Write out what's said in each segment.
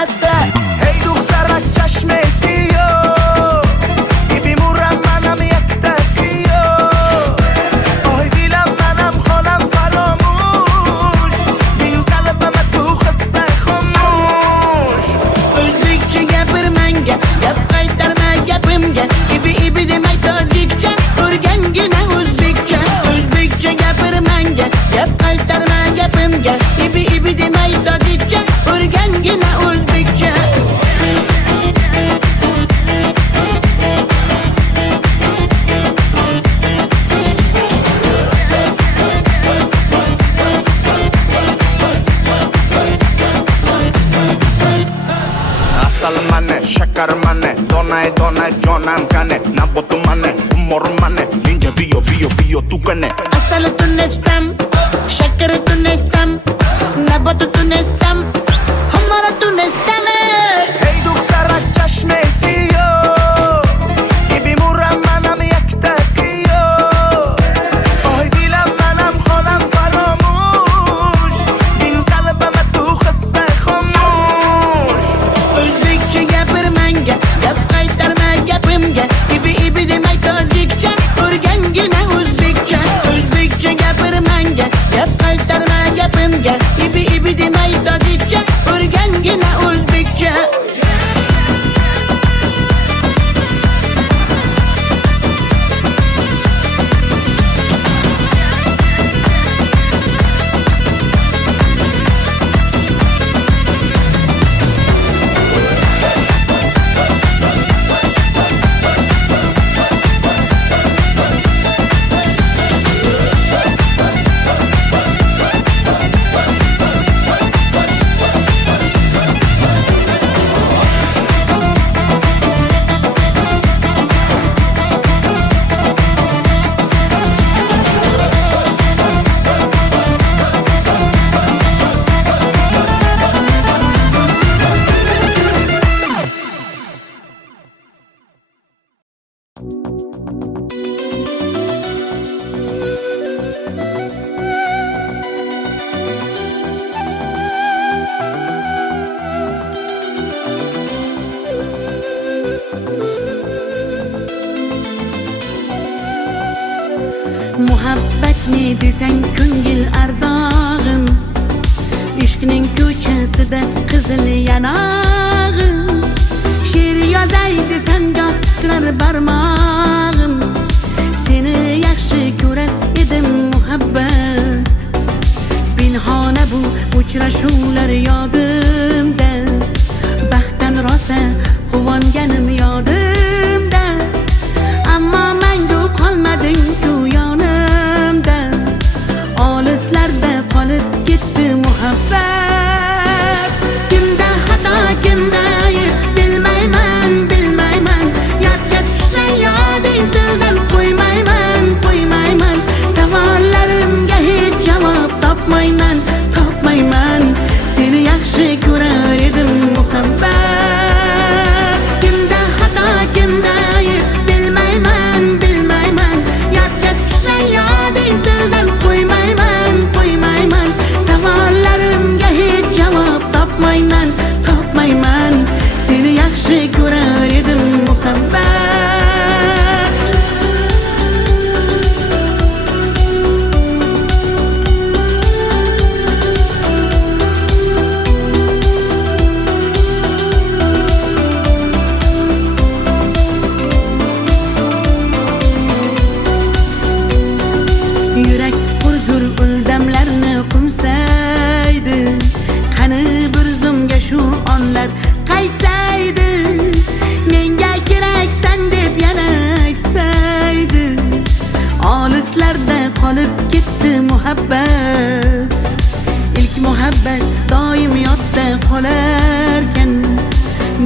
latta. Hey دخترک چشمسی بیمورم منم یک تکیو آی دیلم منم خانم فراموش بین قلبم تو خسته خاموش O'zbekcha gapir menga, gap qaytarma gapimga. Ibi demay tojikcha, o'rgangina o'zbekcha. O'zbekcha gapir menga, gap qaytarma gapimga. Ibi demay tojikcha, o'rgangina o'zbekcha. Asal mane, şakar mane, donay donay jonam kane, nabotu mane, humor mane, ninja biyo tu kane. Asal tunestam, şeker tunestam, nabat tunestam, hamara tunestam. Hey دخترک چشمسی بیمورم منم یک تکیو آی دیلم منم خانم فراموش بین قلبم تو خسته خاموش O'zbekcha gapir menga, gap qaytarma gapimga. Ibi demay tojikcha, o'rgangina o'zbekcha. O'zbekcha gapir menga, gap qaytarma gapimga. Ibi demay tojikcha, o'rgangina o'zbekcha. Muhabbatni desang ko'ngil ardog'im, ishqning ko'chasida qizil yanog'im. She'r yozay desam goh titrar barmog'im. Seni yaxshi ko'rar edim muhabbat, pinhona bu uchrashuvlar yodimda. Baxtdan rosa quvonganim yodimda, ammo mangu qolmading ku yonimda. Olislarda qolib ketdi muhabbat. Kimda xato, kimda ayb bilmayman, bilmayman. Yodga tushsa yoding tildan qo'ymayman, qo'ymayman. Savollarimga hech javob topmayman, topmayman. Seni yaxshi ko'rar edim muhabbat. Kimda xato, kimda ayb bilmayman, bilmayman. Yodga tushsa yoding tildan qo'ymayman, qo'ymayman. Savollarimga hech javob topmayman, topmayman. Seni yaxshi ko'rar edim muhabbat. Yurak hurgur uldamlarni qumsaydi, qani bir zumga shu onlar qaytsaydi. Menga keraksan deb yana aytsaydi. Olislarda qolib ketdi muhabbat. İlk muhabbat doim yodda qolarkan,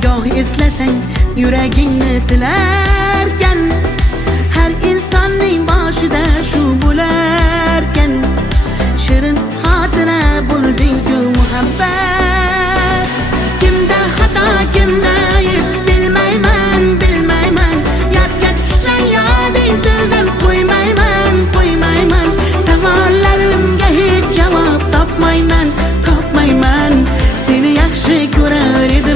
goh eslasang yuragingni tilarkan. Har insonning boshida shu bo'larkan, shirin xotira bo'lding-ku muhabbat. Kimda xato, kimda ayb bilmayman, bilmayman. Yodga tushsa yoding tildan qo'ymayman, qo'ymayman. Savollarimga hech javob topmayman, topmayman. Seni yaxshi ko'rar edim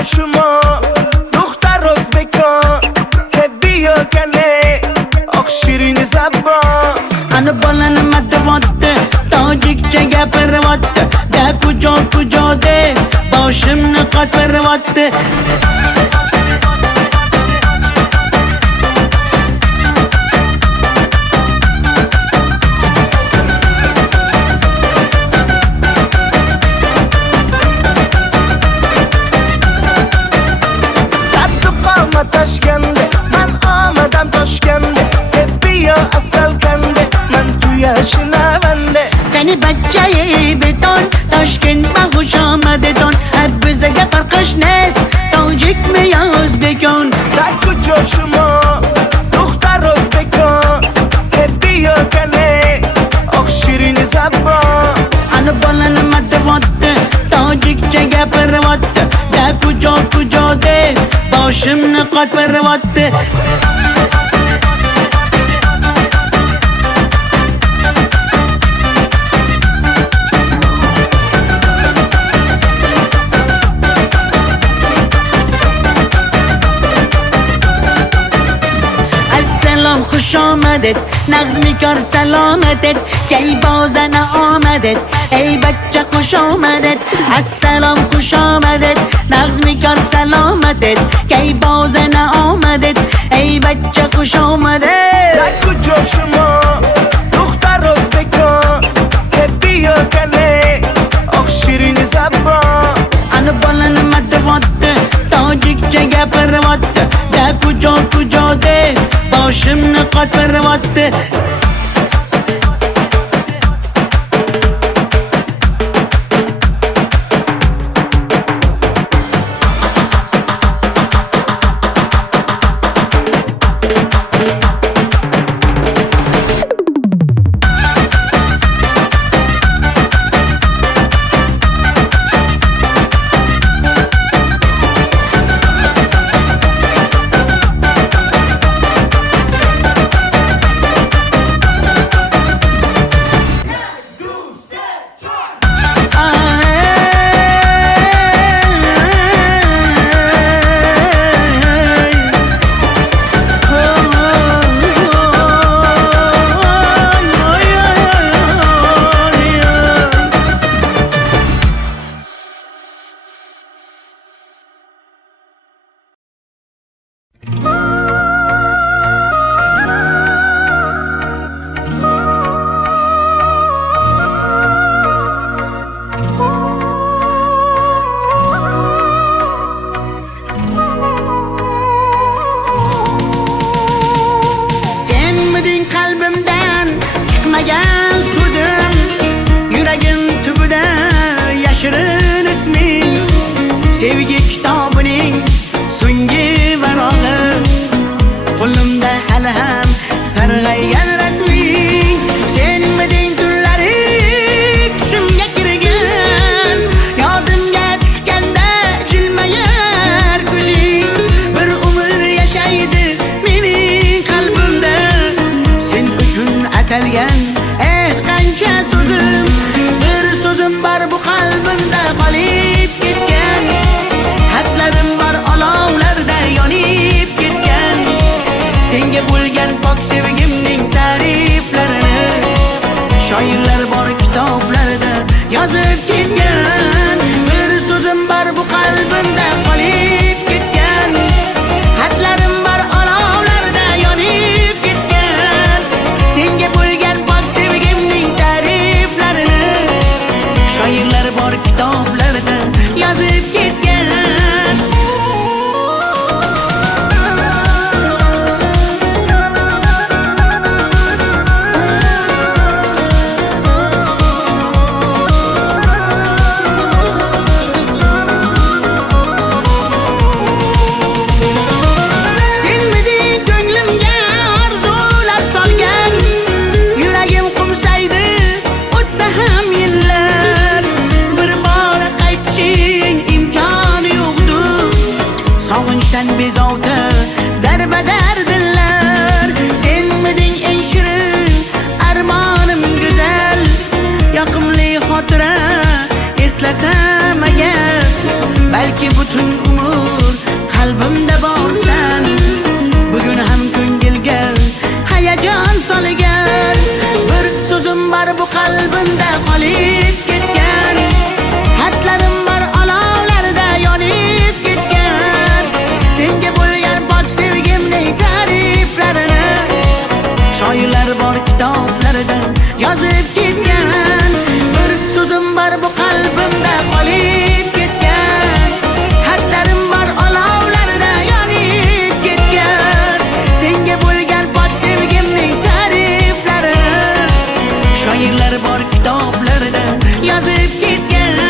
شما دختر ازبکان که بیا کنه آخ شیرین زبان انا بالن مدواده تاجیک چه گپرواده ده کجا ده باشم نقاط پرواده تشکنده من آمدم تاشکنده بیا اصل کنده من توی شنونده کنی بچه بتون تاشکند با خوش آمده تون بزگه فرقش نیست تاجیک میاز بکن در کجا شما دختر ازبکان بیا کنه آخ شیرین زبان انا بالن مدواده تاجیک چه گپرواده ده کجا ده باشم نقاط پرواده السلام خوش آمدید نغز میکار سلامتت کی بازن آمدید ای بچه خوش آمدید السلام خوش آمدید نغز میکار سلامتت کی بازن آمدید ای بچه خوش آمدید در کجا شما دختر ازبکان بیا کنه آخ شیرین زبان انا بالن مدواده تاجیک چه گپرواده ده کجا ده باشم نقاط پرواده sevgi kitobining so'nggi varog'i qo'limda hali ham sarg'aygan rasming senmiding tunlari tushimga kirgan yodimga tushganda jilmayar ko'zing bir umr yashaydi mening qalbimda sen uchun atalgan qancha so'zim bir so'zim bor bu qalbimda qolib ketgan xatlarim bor olovlarda yonib ketgan senga bo'lgan pok sevgimning ta'riflarini shoirlar bor kitoblarda yozib ketgan bir so'zim bor bu qalbimda qolib ketgan xatlarim bor olovlarda yonib ketgan senga bo'lgan pok sevgimning ta'riflarini shoirlar bor kitoblarda yozib ketgan kitoblarda yozib ketgan.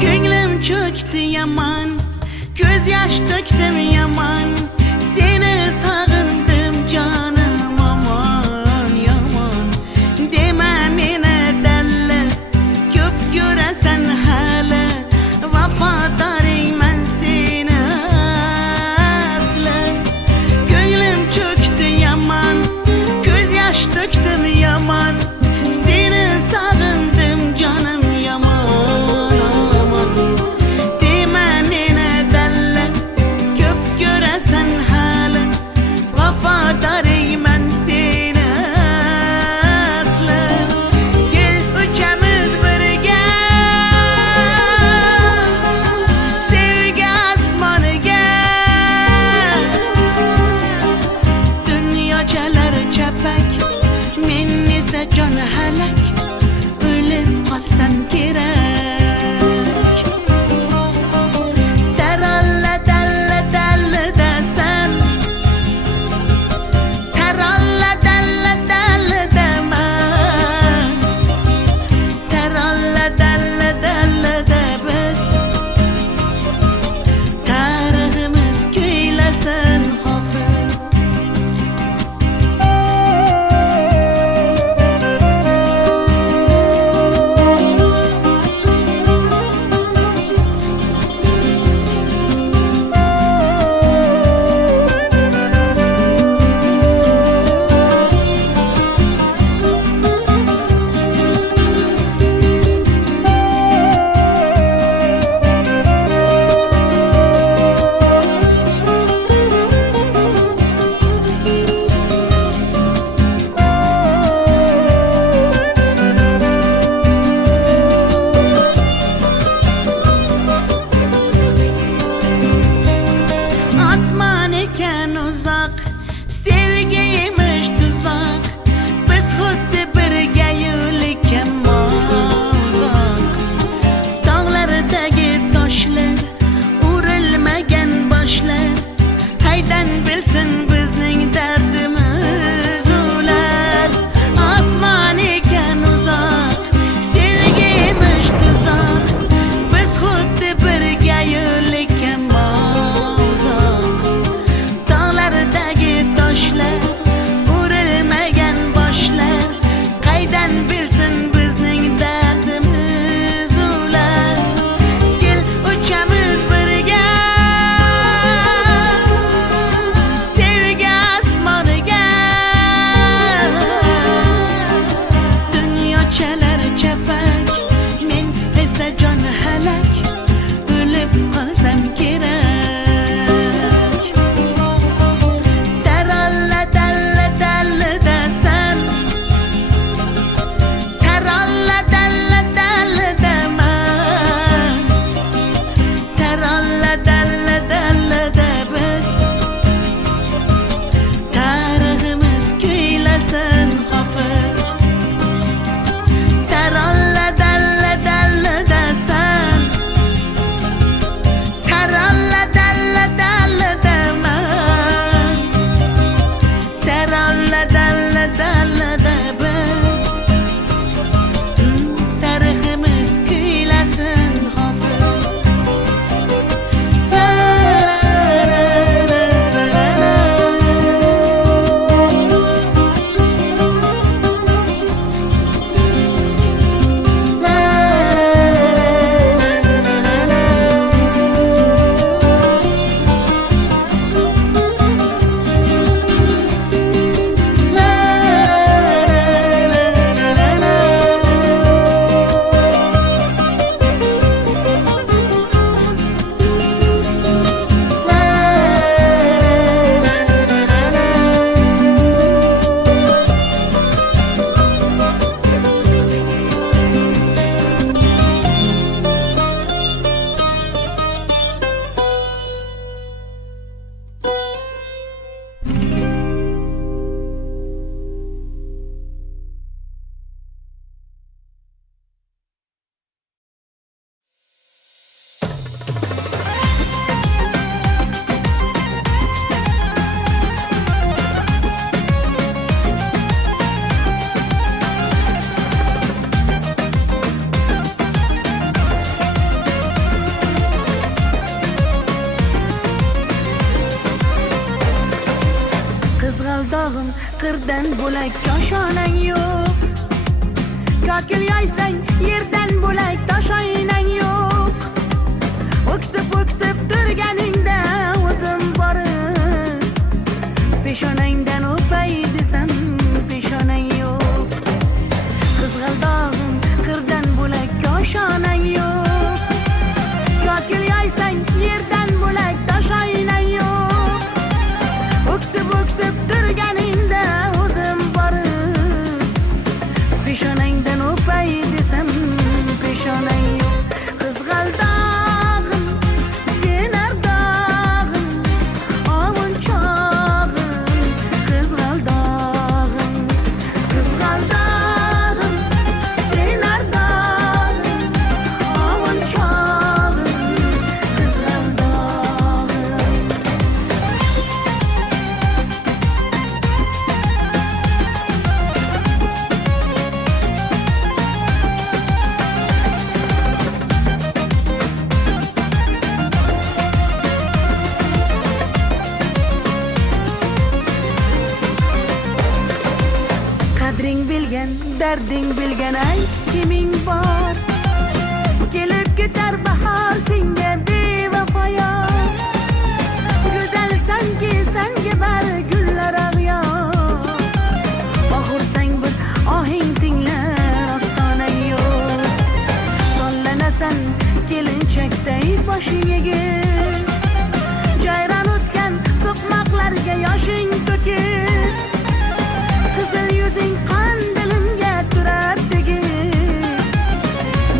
Ko'nglim cho'kdi yaman, ko'z yosh to'kdim yaman, seni sog'indim jonim aman yomon. Dema meni dalla, ko'p ko'rasan hali, vafodoringman seni asli. Ko'nglim cho'kdi yaman, ko'z yosh to'kdim yaman, seni sog'indim jonim yaman. Vafodoringman seni asli. Kel uchamiz birga sevgi osmoniga. Dunyochalar chapak, men esa jon halak, o'lib qolsam kerak. Taralla dalla dalla dasan, taralla dalla dalla daman, taralla dalla dalla da biz, tariximiz kuylasin hofiz. Osmon ekan uzoq, sevgiymish tuzok, biz xuddi birga yo'lakam uzoq. Tog'lardagi toshlar, urilmagan boshlar, qaydan bilsin bizning dardimiz ular. Osmon ekan uzoq, sevgiymish tuzok, biz xuddi birga yo'lakam toshlar, urilmagan boshlar, qaydan bilsin bizning dardimiz ular. Kel uchamiz birga sevgi osmoniga. Dunyochalar chapak, men esa jon halak, o'lib qolsam kerak. qirdan bo'lak koshonang yo'q. Kokil yoysang yerdan bo'lak toshoynang yo'q. O'ksib turganingda o'zim borib peshonangdan o'pay desam peshonang yo'q. Qizg'aldog'im qirdan bo'lak koshonang yo'q. Kokil yoysang yerdan bo'lak toshoynang yo'q. O'ksib turganingda o'zim borib peshonangdan o'pay desam peshonang yo'q. Qizg'aldog'im sen ardog'im ovunchog'im. Qizg'aldog'im sen ardog'im ovunchog'im. Qizg'aldog'im qadring bilgan, darding bilgan ayt kiming bor. Kelib ketar bahor senga bevafo yor. Go'zalsanki senga bari gullar ag'yor. Oxursang bir ohing tinglar ostonang yo'q. Sollanasan kelinchakday boshing egib. Jayron o'tgan so'qmoqlarga yoshing to'kib. Qizil yuzing qandilimga turar tegib.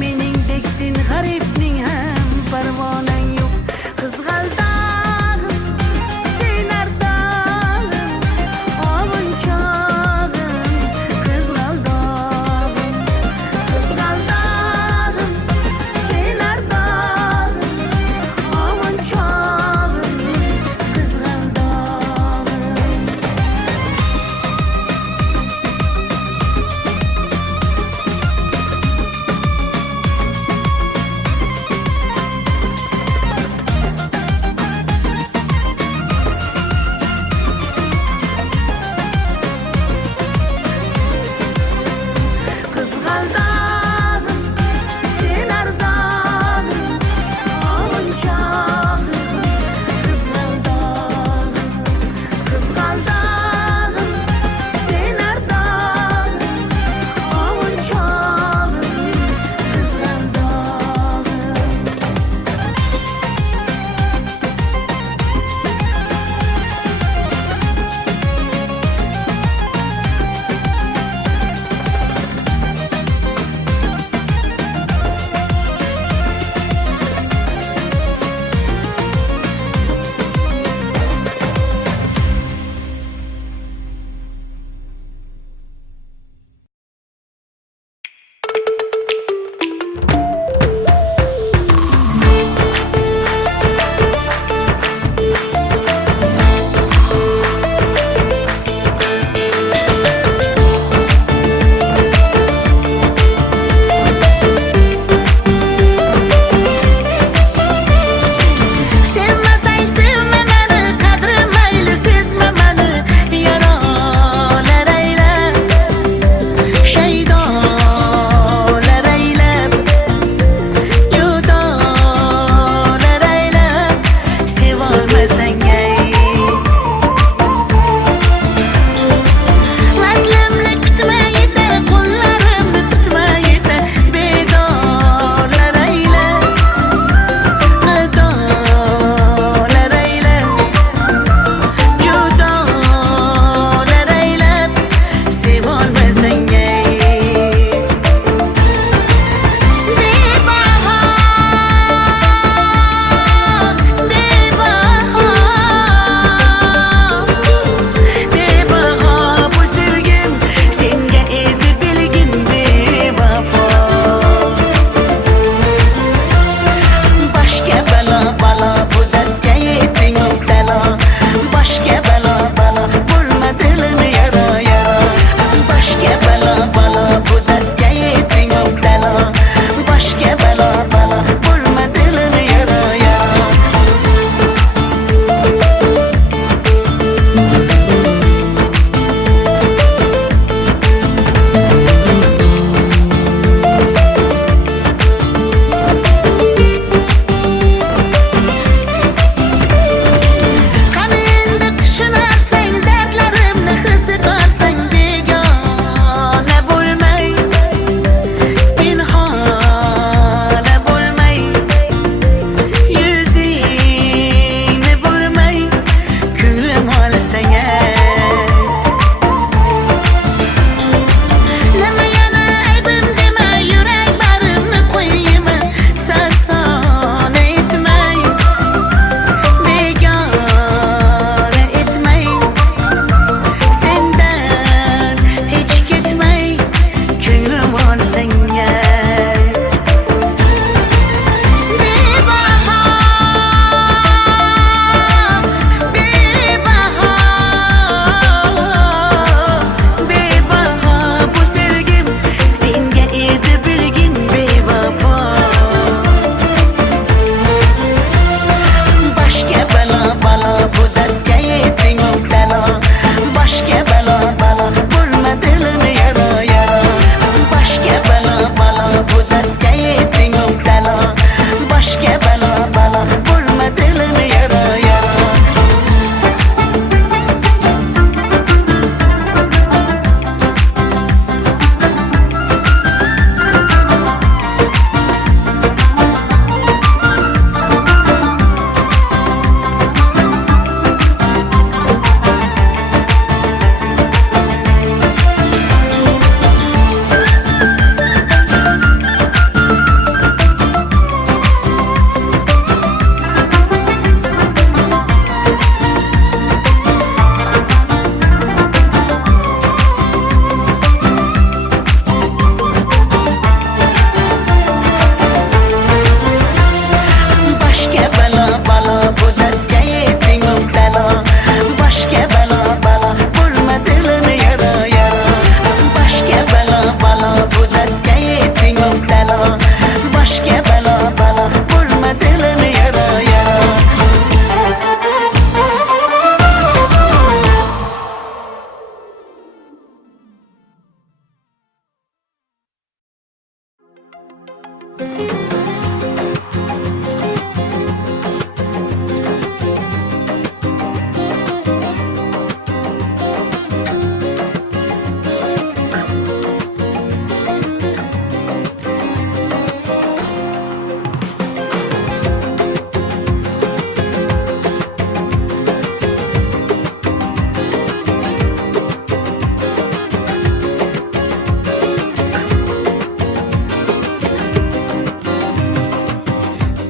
Meningdek sen g'aribning ham parvonang yo'q. Qizg'aldog'im sen ardog'im ovunchog'im. Qizg'aldog'im sen ardog'im ovunchog'im. Qizg'aldog'im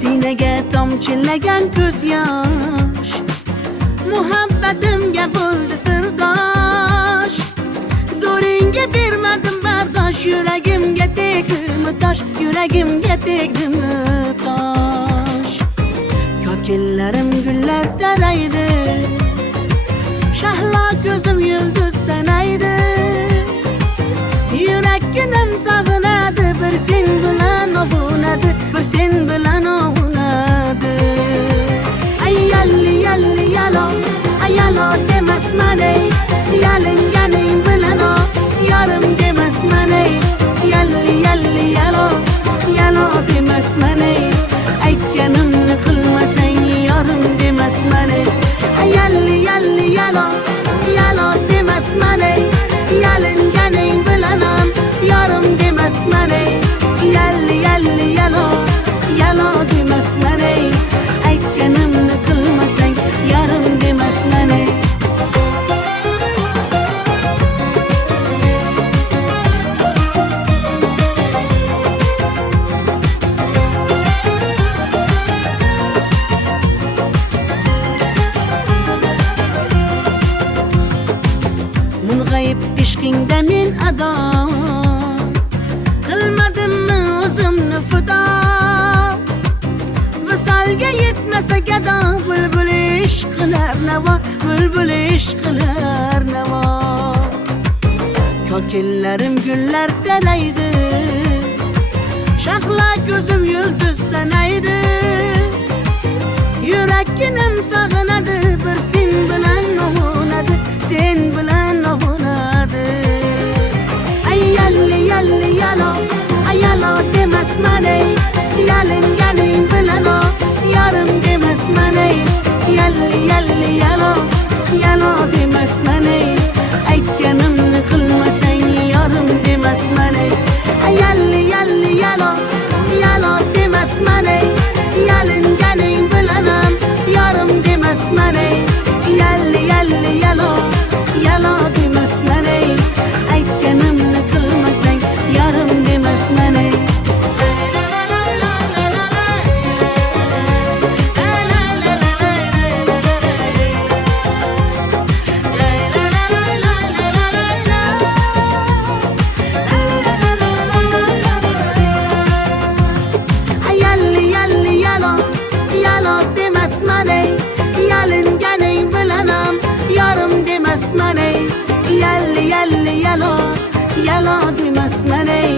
sinaga tomchilagan ko'z yosh muhabbatimga bo'ldi sirdosh zo'ringga bermadim bardosh yuragimga tegdimi tosh yuragimga tegdimi tosh kokillarim gullar taraydi shahlo ko'zim yulduz sanaydi yurakkinam sog'inadi bir sen bilan ovunadi bir sen bilan ovunadi ay yalli yalli yalo ay yalo demasman ey yalinganing bilan o yarim demasman ey yalli yalli yalo yalo demasman ey aytganimni qilmasang yarim demasman ey ay yalli yalli yalo yalo demasman ey yalinganing bilan ham yarim demasman ey yalli yalli yalo yalo demasman ey aytganimni qilmasang yarim demasman ey mung'ayib ishqingda men ado qilmadimmi o'zimni fido visolga yetmasa gado bulbul ishq qilar navo bulbul ishq qilar navo kokillarim gullar taraydi shahlo ko'zim yulduz sanaydi yurakkinam sog'inadi bir sen bilan ovunadi sen bilan ovunadi ay yalli yalli yalo ay yalo demasman ey yalinganing bilan o yarim demasman ey yalli yalli yalo yalo demasman ey aytganimni qilmasang yarim demasman ey ay yalli yalli yalo yalo demasman ey yalinganing bilan ham yarim demasman ey yalli yalli yalo yalo demasman ey aytganimni qilmasang yarim demasman ey yalli yalli yalo yalo demasman ey yalinganing bilan ham yarim demasman ey yalli yalli yalo yalo demasman ey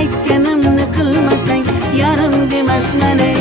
aytganimni qilmasang yarim demasman ey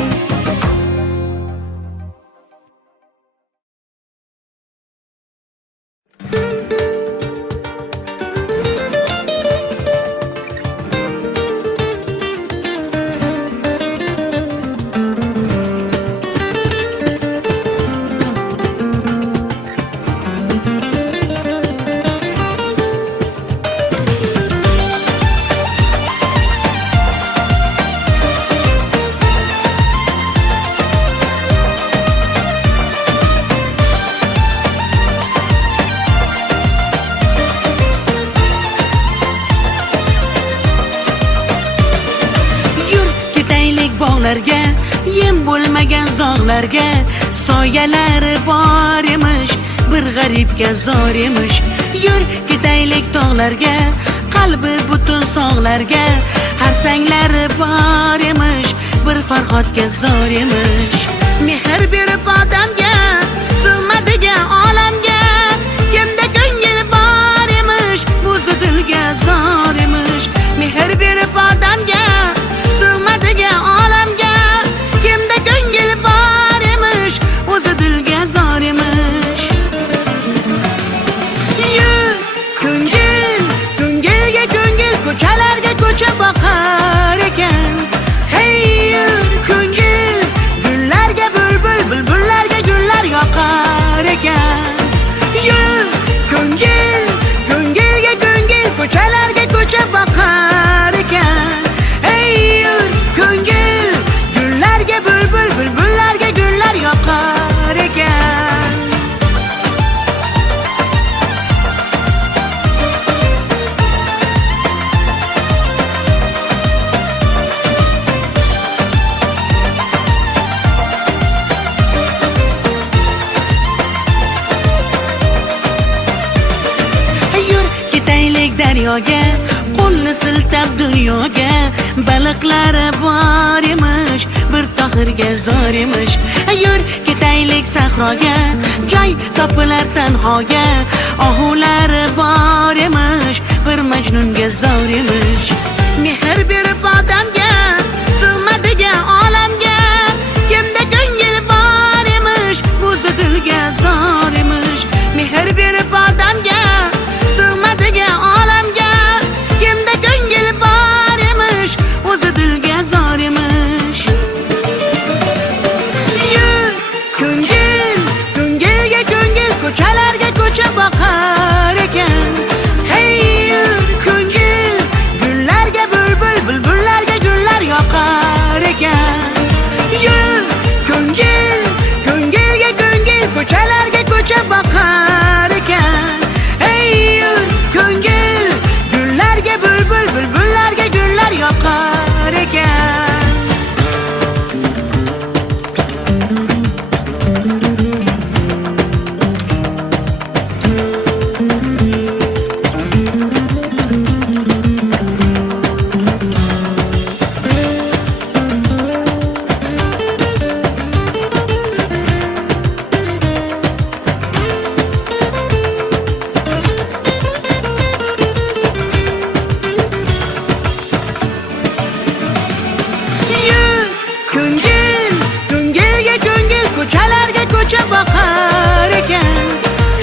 bog'larga yem bo'lmagan zog'larga soyalari bor emish bir g'aribga zor emish yur ketaylik tog'larga qalbi butun sog'larga harsanglari bor emish bir farhodga zor emish mehr berib odamga sig'madigan olamga kimda ko'ngil bor emish o'zi dilga zor emish mehr berib odamga sig'madigan olamga kimda ko'ngil bor emish o'zi dilga zor emish yur ko'ngil ko'ngilga ko'ngil ko'chalarga ko'cha boqar ekan hey yur ko'ngil gullarga bulbul bulbullarga gullar yoqar ekan yur ko'ngil ko'ngilga ko'ngil ko'chalarga ko'cha boqar ekan hey yur ko'ngil gullarga bulbul bulbullarga gullar yoqar ekan daryoga, qo'lni siltab dunyoga. Baliqlari bor emish, bir tohirga zor emish. Yur ketaylik sahroga, joy topilar tanhoga. Ohulari bor emish, bir majnunga zor emish. Mehr berib odamga, sig'madigan olamga. Kimda ko'ngil bor emish, o'zi dilga zor emish. Mehr berib odamga, sig'madigan olamga. Kimda ko'ngil bor emish, o'zi dilga zor emish. Yur ko'ngil, ko'ngilga ko'ngil, ko'chalarga ko'cha boqar ekan. Hey yur ko'ngil, gullarga bulbul, bulbullarga gullar yoqar ekan. Yur ko'ngil, ko'ngilga ko'ngil, ko'chalarga ko'cha boqar ekan. Hey yur ko'ngil, gullarga bulbul, bulbullarga gullar yoqar ekan. Yur ko'ngil, ko'ngilga ko'ngil, ko'chalarga ko'cha boqar ekan.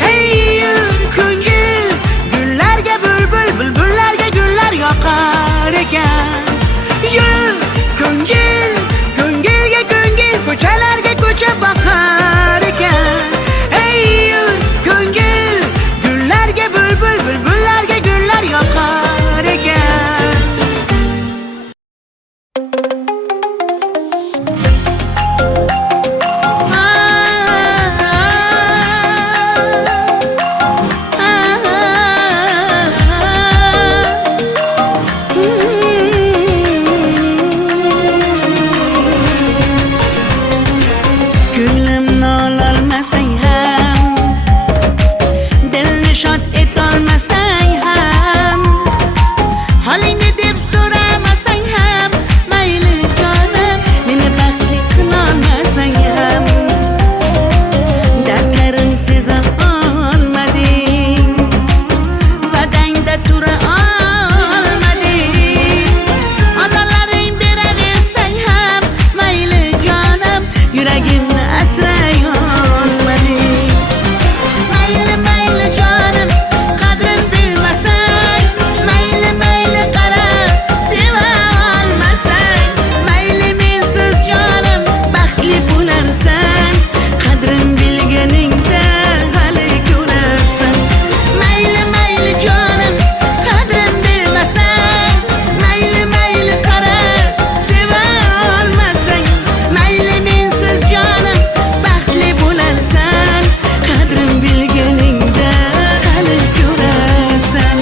Hey yur ko'ngil, gullarga bulbul, bulbullarga gullar yoqar ekan. Yur ko'ngil, ko'ngilga ko'ngil, ko'chalarga ko'cha boqar ekan. Hey yur ko'ngil, gullarga bulbul, bulbullarga gullar yoqar ekan. Ko'nglimni ololmasang ham, dilni shod etolmasang ham, holingni deb so'ramasang ham, mayli jonim, meni baxtli qilolmasang ham, dardlarim seza olmading, va'dangda tura olmading, ozorlaring beraversang ham, mayli jonim, yuragimni asray olmading. Mayli mayli jonim, qadrin bilmasang, mayli mayli qara, seva olmasang, mayli mensiz jonim, baxtli bo'larsan, qadrin bilganingda hali ko'rarsan. Mayli mayli jonim, qadrin bilmasang, mayli mayli qara, seva olmasang, mayli mensiz jonim, baxtli bo'larsan, qadrin bilganingda hali ko'rarsan.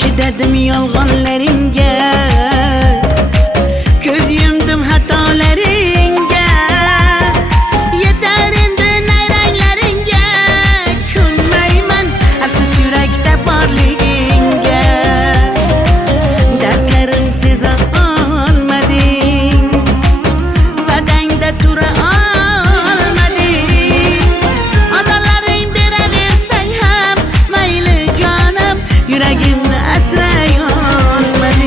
Chidadim yolg'onlaringga, ko'z yumdim xatolaringga. Yetar endi nayranglaringga, ko'nmayman afsus yurakda borligingga. Dardlarim seza olmading, va'dangda tura olmading, ozorlaring beraversang ham, mayli jonim, yuragimni asray olmading.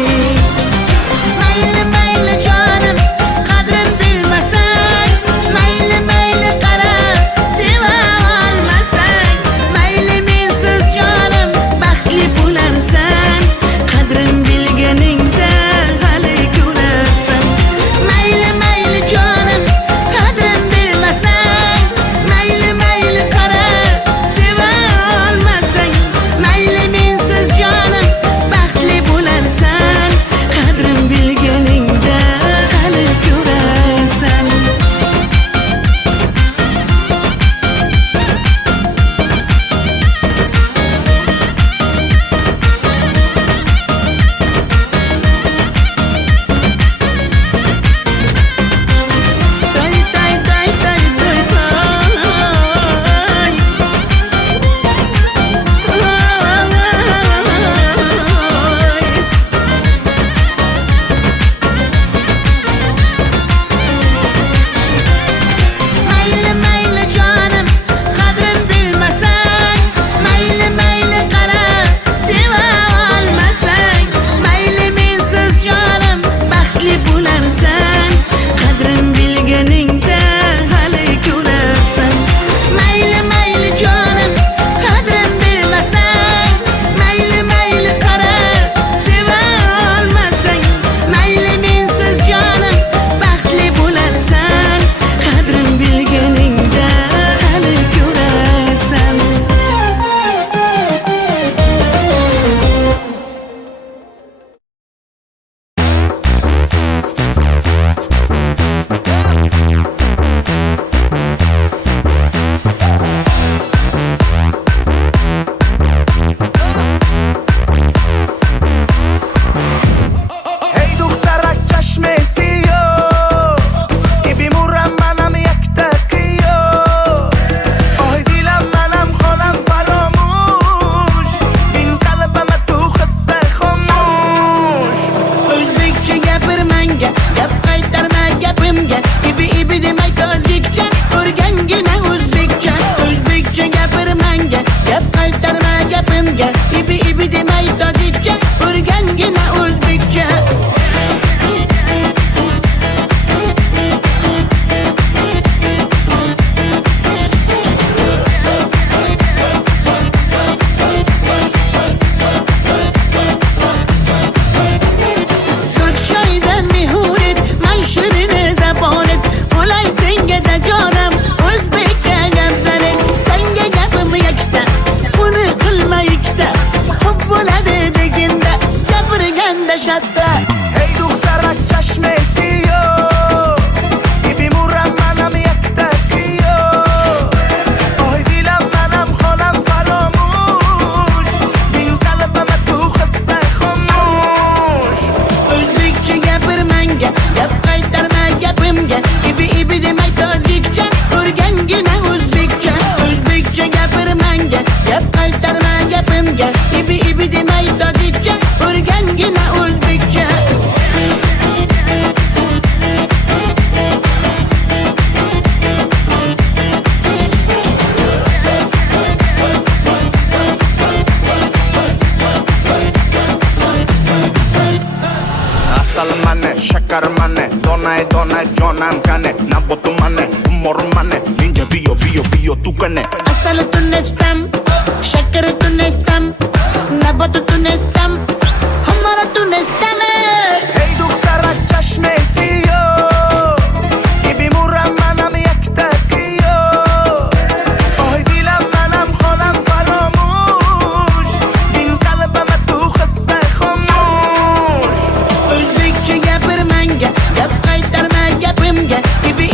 donay jonam kane nabotu mane humor mane ninja biyo tu kane Asalı tunestem, şekeri tunestem, nabatu tunestem, hamara tunestem. hey duktara chashme siyo gibi muram manam yaktakiyo oy dilam manam xolam faramush din qalbim tu xasta xomush Özbekçe gapirmanga, gap qaytarma gapimga.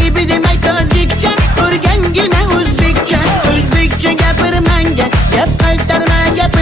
İbi demay tojikcha, o'rgangina o'zbekcha. O'zbekcha gapirmanga, gap qaytarma gapimga.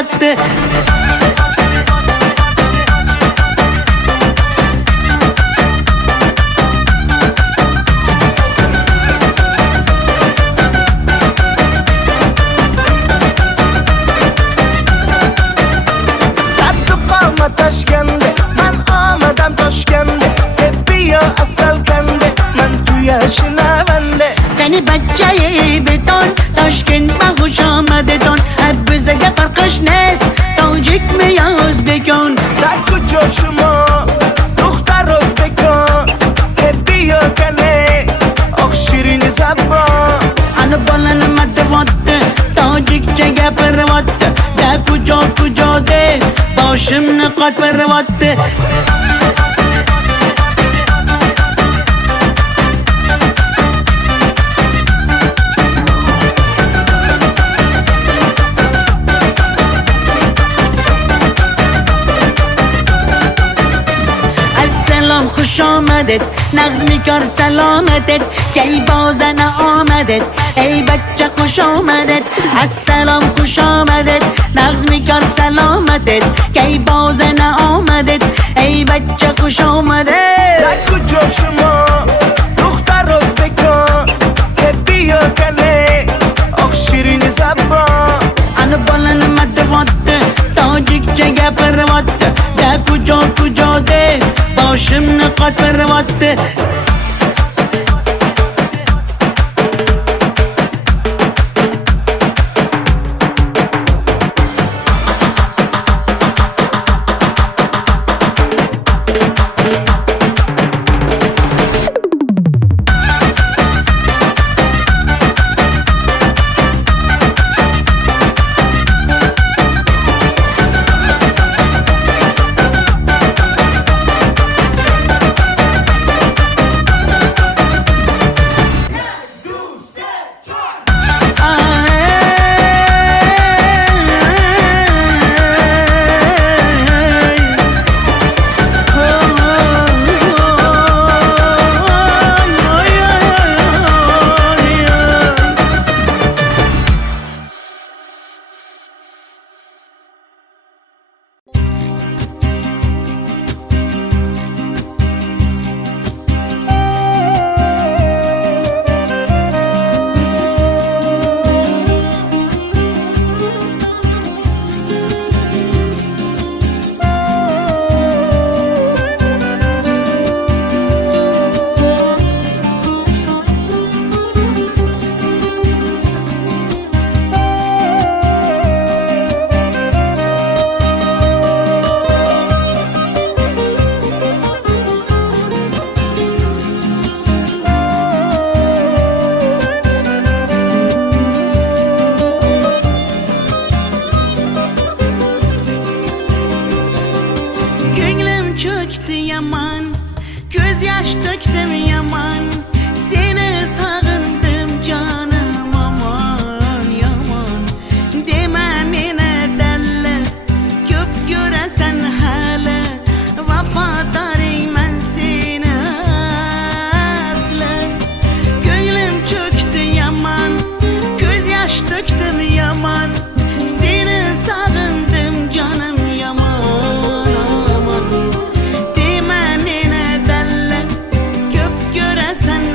battı. Toshkentda man omadam Toshkentda Heppiyo asal kanda man tuya shinavanda Beni bachchayi beton Toshkent ba xush omadedon Bizga farqish nest Tojikmi yo o'zbekon Taku joshimo Duxtar o'zbekon Heppiyo kane Oq shirin zabon Ani bola nima deyapti Tojikcha gapiryapti Da kujo deb boshimni qotiravyapti. Assalom xush omadet Nag'zmikor salomatet Kay bozana omadet Ey bachcha xush omadet Assalom xush omadet Nag'zmikor salomatet Kay bozana omadet Ey bachcha xush omadet Taku joshimo Duxtar o'zbekon Heppiyo kane Oq shirin zabon Ani bola nima deyapti Tojikcha gapiryapti Da kujo deb boshimni qotiravyapti. Sen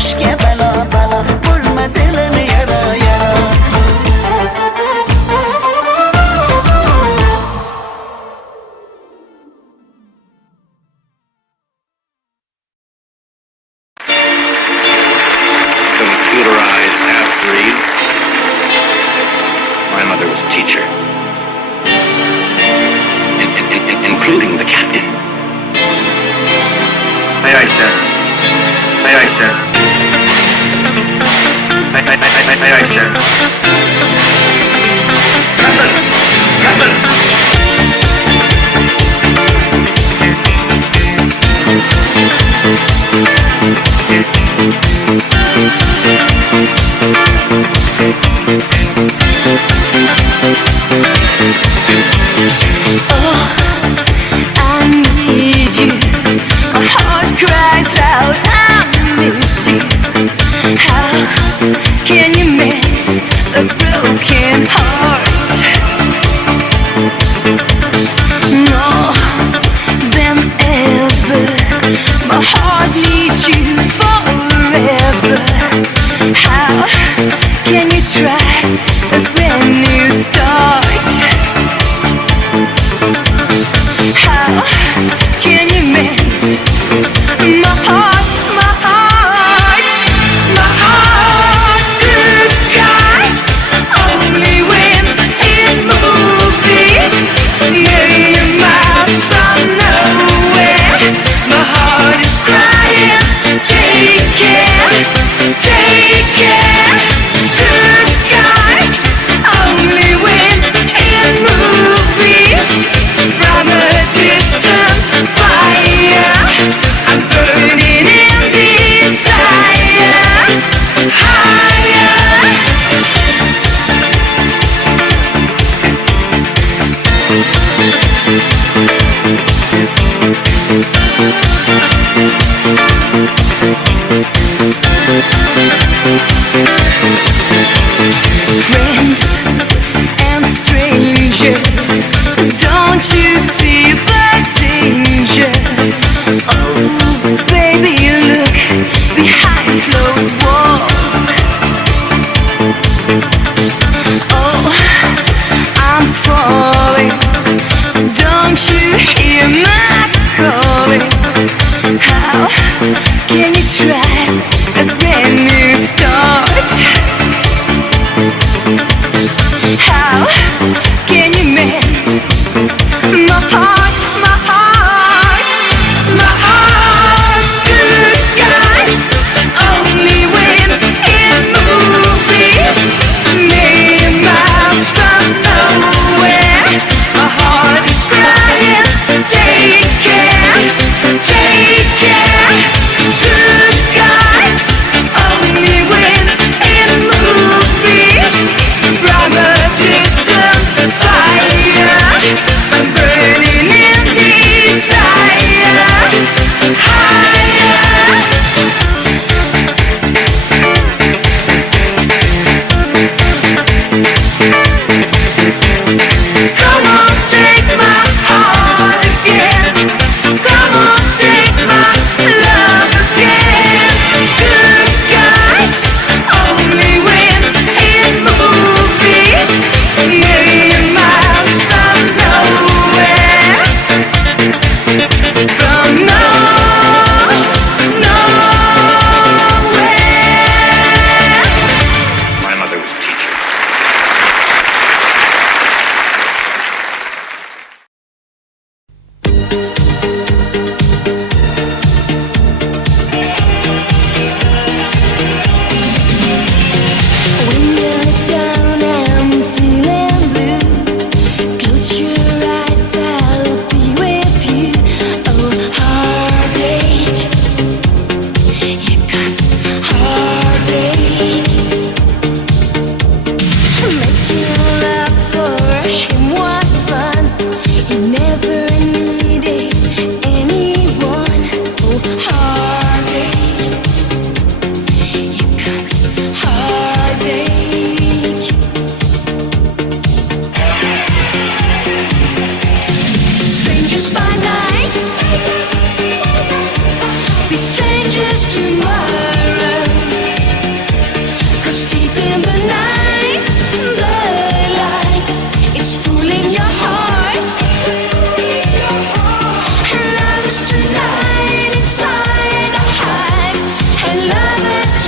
boshga balo balo, bo'lma dilini yara yara. Computerized half-breed. My mother was a teacher, including the captain. Aye, aye, sir. Aye, aye, sir. Aye, aye, aye, aye, aye, aye, sir. Captain! Captain! Oh, I need you. My heart cries out, I miss you. How can you mend a broken heart? More than ever, my heart needs you forever. How can you try a brand new start? How can you mend my heart, my heart, my heart? Good guys, only when in movies, million miles from nowhere. My heart is crying, take care, take care. Good guys, only when in movies. From a distant fire, I'm burning in desire. Higher. Friends and strangers, don't you see the danger? Oh, baby, look behind closed walls. Oh, I'm falling. Don't you hear my calling? How can you try a brand new start?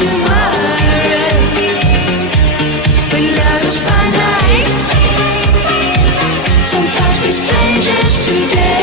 tomorrow. But love is by night. Sometimes we're strangers today.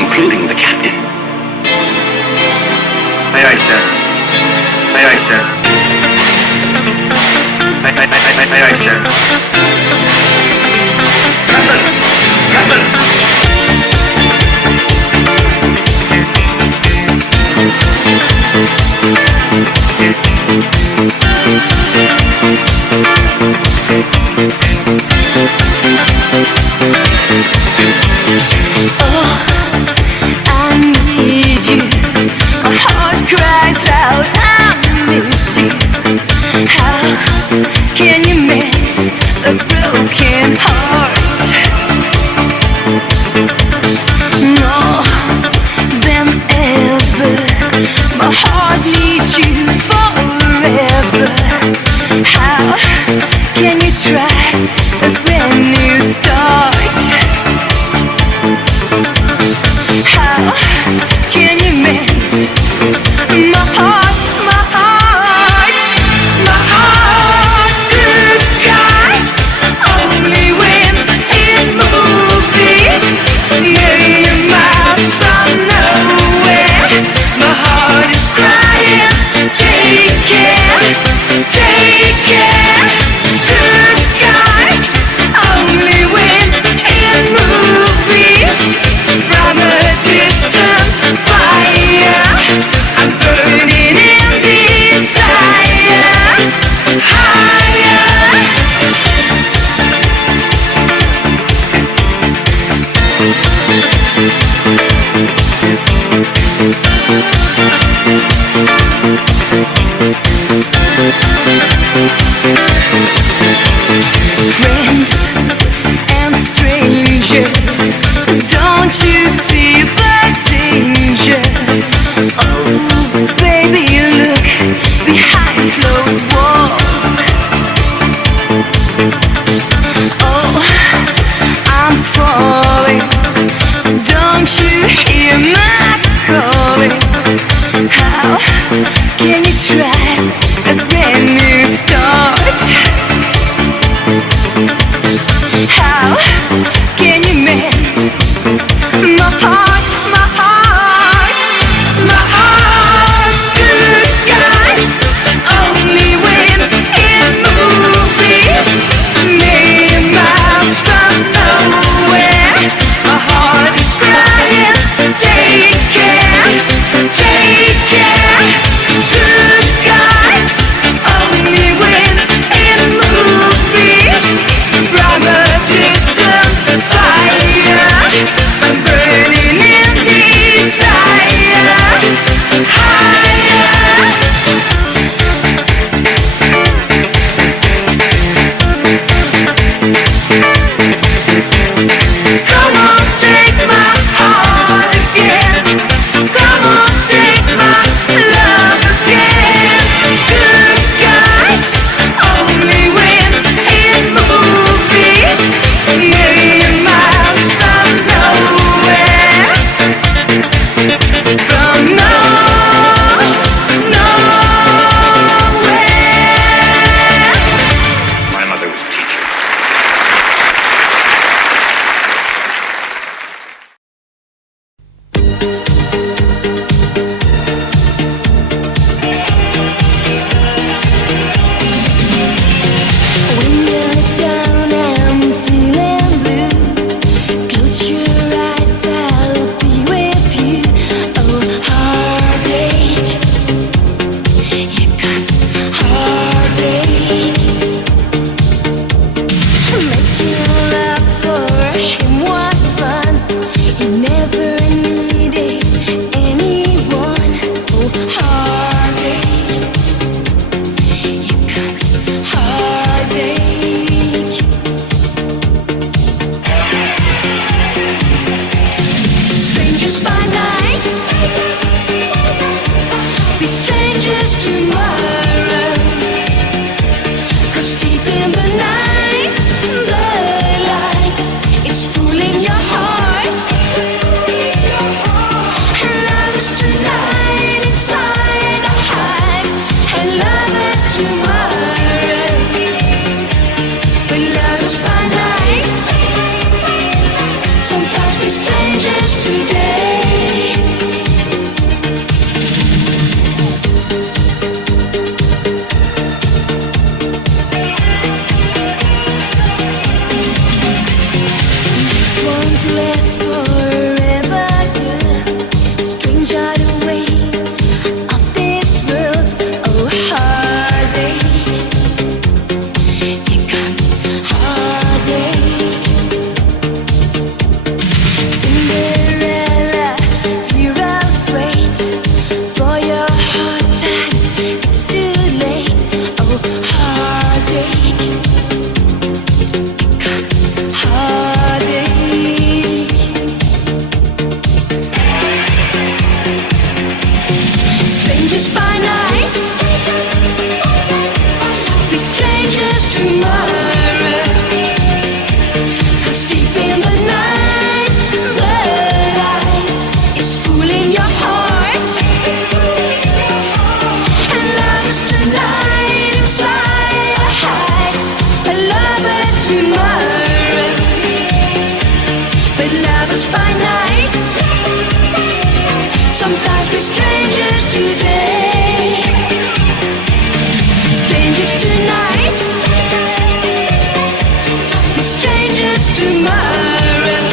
including the captain. Aye, aye, sir. Aye, aye, sir. Aye, aye, aye, aye, aye, aye, sir. Captain! Captain! I need you. My heart cries out, I miss you. How can you mend a broken heart? More than ever, my heart needs you forever. How can you try a brand new start? How can you mend my heart, my heart, my heart? Good guys, only when in movies, million miles from nowhere. My heart is crying, take care, take care. Good guys, only when in movies. From a distant fire, I'm burning in desire. Higher. Friends and strangers, don't you see the danger? Oh, baby, look behind closed walls. Oh, I'm falling. Don't you hear my calling? How can you try a brand new start? How can you mend my heart, my heart, my heart? Good guys, only when in movies, million miles from nowhere. My heart is crying, take care, take care. Good guys, only when in movies. From a distant fire, I'm burning in desire. Higher. Come on, take my heart again. Come on, take my love again. Good guys, only when in movies, million miles from nowhere. From nowhere. My mother was a teacher. When you're down and feeling blue, close your eyes, I'll be with you. Oh, heartache, here comes heartache. Making love for him was fun. He never needed anyone. Oh, heartache, here comes heartache. Strangers by night, be strangers tomorrow. 'Cause deep in the night, the light is fooling your heart. And love is tonight inside a heart, and love is tomorrow. But love is by night. Sometimes we're strangers today. today, strangers tonight, the strangers tomorrow.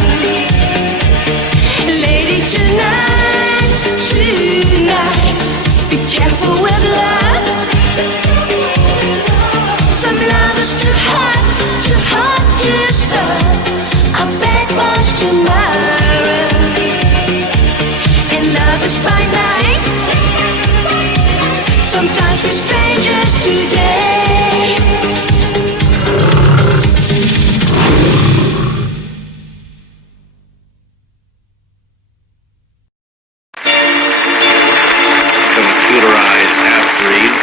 Lady tonight, tonight, be careful with love. Some love is too hot to stop. I bet was tomorrow. And love is by night. Sometimes we're strangers today. Computerized half-breed.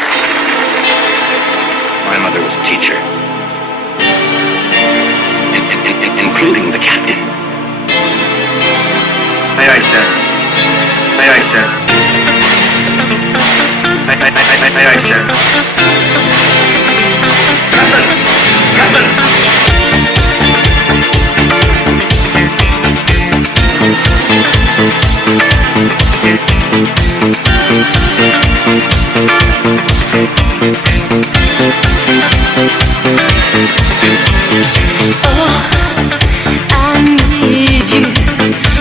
My mother was a teacher. Including the captain. Aye, aye, sir. Aye, aye, sir. Aye, aye, aye, aye, aye, sir. Captain! Captain! Oh, I need you.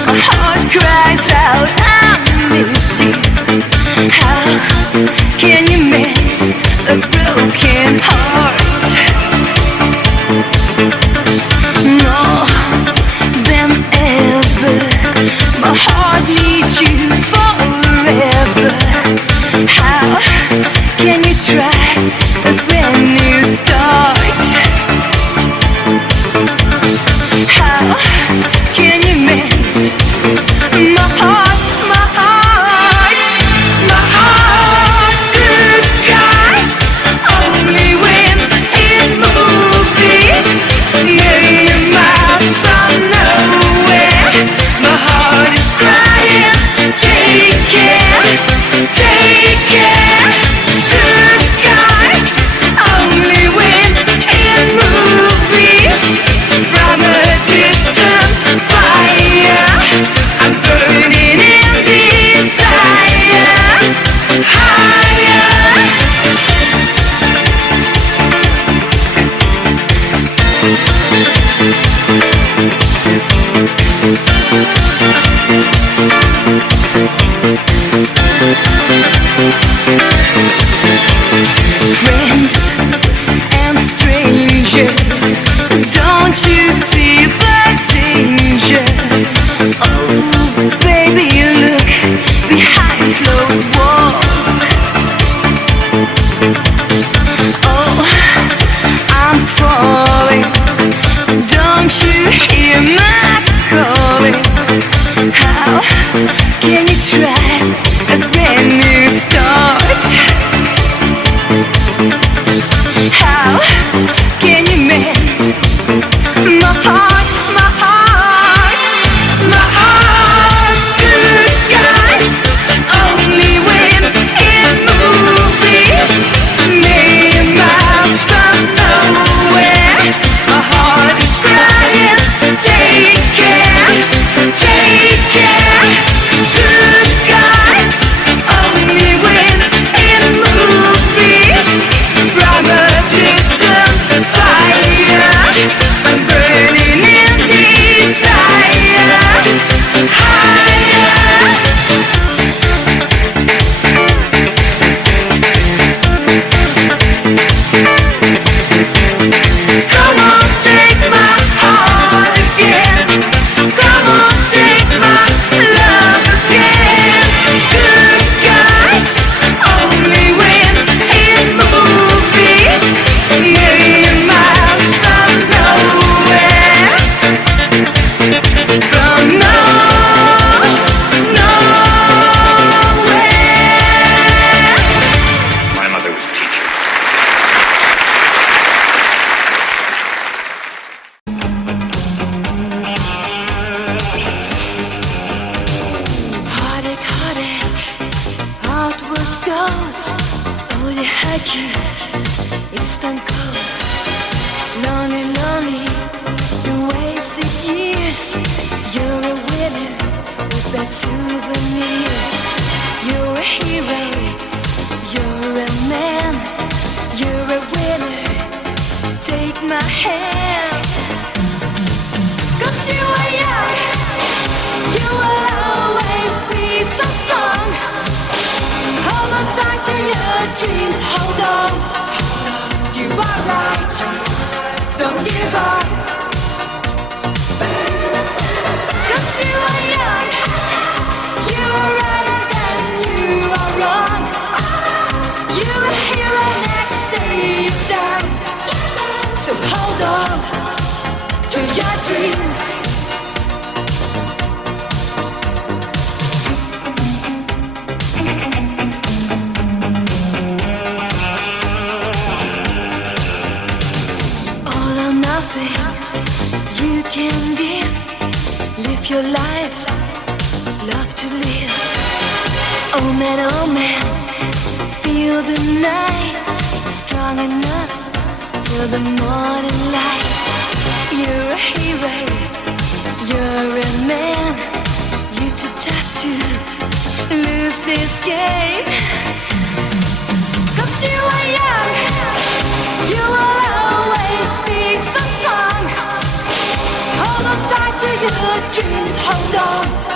My heart cries out, I miss you. How can you mend a broken heart? More than ever, my heart needs you forever. How can you try a brand new start? How can you mend my heart, my heart, my heart? Good guys, only when in movies, million miles from nowhere. My heart is crying, take care, take care. Good guys, only when in movies. From a distant fire, I'm burning in desire. Higher. Friends and strangers, don't you see the danger? Oh, baby, look behind closed walls. Oh, I'm falling. Don't you hear my calling? How can you try a brand new start? How can you mend my heart, my heart, my heart? Good guys, only when in movies, million miles from nowhere. My heart is crying, take care, take care. Good guys, only when in movies. From a distant fire, I'm burning in desire. Higher. Come on, take my heart again. Come on, take my love again. Good guys, only when in movies, million miles from nowhere. From nowhere. My mother was a teacher. Heartache, heartache, heart was gold. Oh, you had you, it's done cold. Lonely, lonely, you wasted years. You're a winner with that souvenirs. You're a hero, you're a man, you're a winner. Take my hand, 'cause you are young, you will always be so strong. Hold on tight to your dreams, hold on. You are right, don't give up. 'Cause you are young, you are right and you are wrong. You're a hero, next day you're down. So hold on to your dreams. All or nothing you can give. Live your life, love to live. Oh man, feel the night. Strong enough till the morning light. You're a hero, you're a man. You're too tough to lose this game. 'Cause you are young, you will always be so strong. Hold on tight to your dreams, hold on.